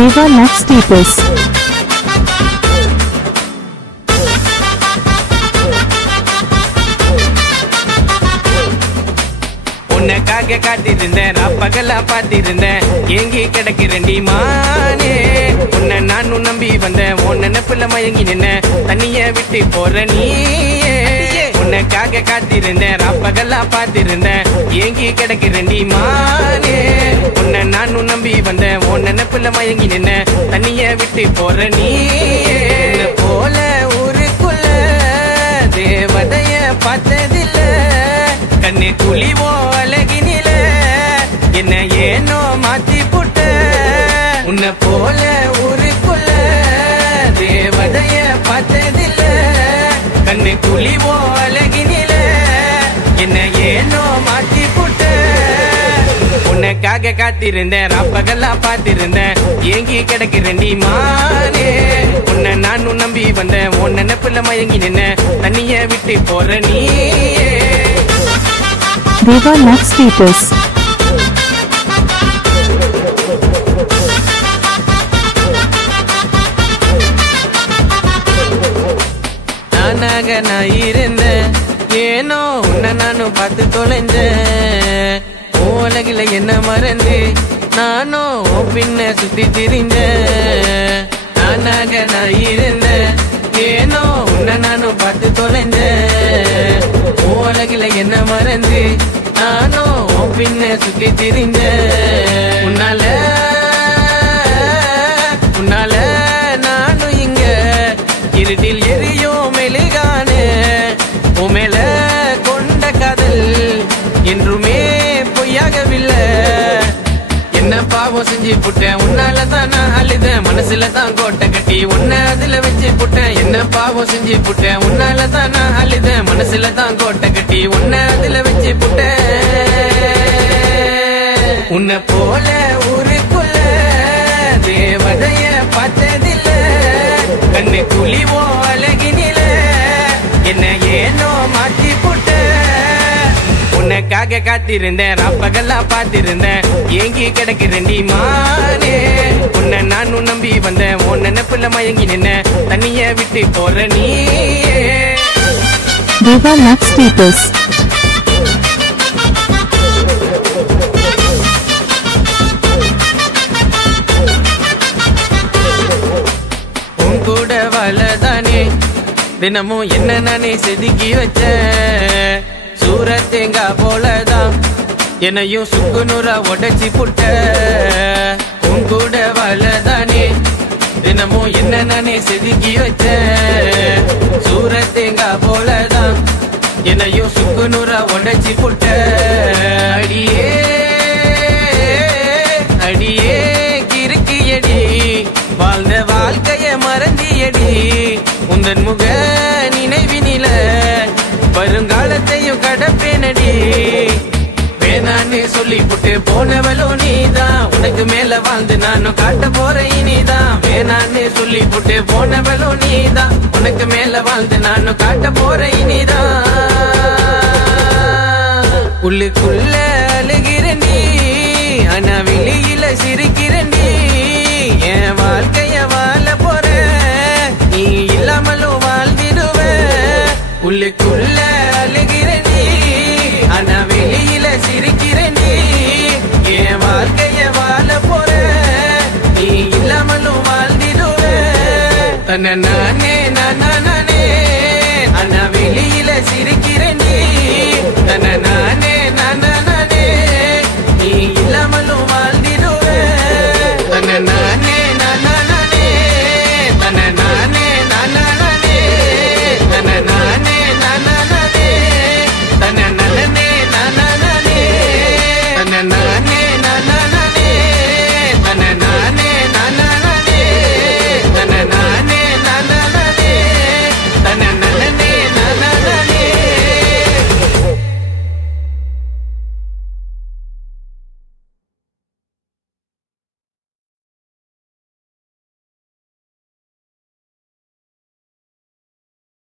Deva Next Steepers. உனக்காக காத்திருந்தேன் பகலா பார்த்திருந்தேன் ஏங்கி கிடக்கிறேன்டி மானே உன்னை நானும் நம்பி வந்தேன் உன் நினைப்புல மயங்கி நின்ன தண்ணிய விட்டு போற நீயே உனக்காக காத்திருந்தேன் பகலா பார்த்திருந்தேன் ஏங்கி கிடக்கிறேன்டி மானே உன்னை நானும் நம்பி வந்தேன் உன் நினைப்புல மயங்கி நின்ன தண்ணிய விட்டு போற நீயே போல ஊருக்குள்ள தேவதைய பார்த்ததில்ல கண்ணே துளிவோ அழகினில என்ன ஏனோ மாத்தி புட்ட உன்னை போல ஊருக்குள்ள தேவதைய பார்த்ததில்ல கண்ணே துளிவோ அழகினில என்ன ஏனோ மாத்தி புட்ட உனக்காக காத்திருந்தேன் பகலா பார்த்திருந்தேன் ஏங்கி கிடக்கிறேன்டி மானே உன்னை நானும் நம்பி வந்தேன் உன் நினைப்புல மயங்கி நின்ன தண்ணிய விட்டு போற நீயே Deva Next Steepers. நானாக நான் இருந்தேன் ஏனோ உன்னை நானும் பார்த்து தொலைஞ்சேன் உலகில என்ன மறந்து நானும் பின்ன சுத்தி திரிஞ்சேன் நானாக நான் இருந்தேன் ஏனோ உன்னை நானும் பார்த்து தொலைஞ்சேன் உலகில என்ன மறந்து நானும் பின்ன சுத்தி திரிஞ்சேன் உன்னால நானும் இங்க இருட்டில் எரியும் மெழுகானே உமேல கொண்ட காதல் என்றுமே பொய்யாகவில்லை என்ன பாவம் செஞ்சு புட்டேன் உன்னால தான் நான் அழுதேன் மனசுல தான் கோட்டை கட்டி உன்னை அதுல வச்சு புட்டேன் என்ன பாவம் செஞ்சு புட்டேன் உன்னால தான் நான் அழுதேன் மனசுல தான் கோட்டை கட்டி உன்னை அதுல வச்சு புட்டேன் உன்னை போல ஊருக்குள்ள தேவதைய பார்த்ததில்ல கண்ணு குழிவோ அழகினில என்ன ஏனோ மாத்தி புட்ட உனக்காக காத்திருந்தேன் பகலா பார்த்திருந்தேன் ஏங்கி கிடக்கிறேன்டி மானே உன்னை நானும் நம்பி வந்தேன் உன் நினைப்புல மயங்கி நின்ன தண்ணிய விட்டு போற நீயே Deva Next Steepers. உன் கூட வாழதானே தினமும் என்ன நானே செதுக்கி வச்ச சூரத்தேங்கா போலதான் என்னையும் சுக்கு நூறா உடைச்சி புட்ட உன் கூட வாழதானே தினமும் என்ன நானே செதுக்கி வச்ச சூரத்தேங்கா போலதான் என்னையும் சுக்கு நூறா உடைச்சி புட்ட அடியே அடியே கிறுக்கியடி வாழ்ந்த வாழ்க்கைய மறந்தியடி உந்தன் முக நினைவினில வருங்காலத்தையும் கடப்பேனடி வேணான்னு சொல்லி புட்டு போனவளோ நீதான் உனக்கு மேல வாழ்ந்து நானும் காட்ட போறேன் இனிதான் வேணான்னு சொல்லி புட்டு போனவளோ நீதான் உனக்கு மேல வாழ்ந்து நானும் காட்ட போறேன் இனிதான் உள்ளுக்குள்ள அழுகிற நீ ஆனா வெளியில சிரிக்கிற நீ என் வாழ்க்கைய வாழ போற நீ இல்லாமலும் வாழ்ந்திடுவ உள்ளுக்குள்ள அழுகிற நீ ஆனா வெளியில சிரிக்கிற நீ என் வாழ்க்கைய வாழ போற நீ இல்லாமலும் வாழ்ந்திடுவ தன்ன நானே நானே ஆனா வெளியில சிரிக்கிற நீ தன்ன நானே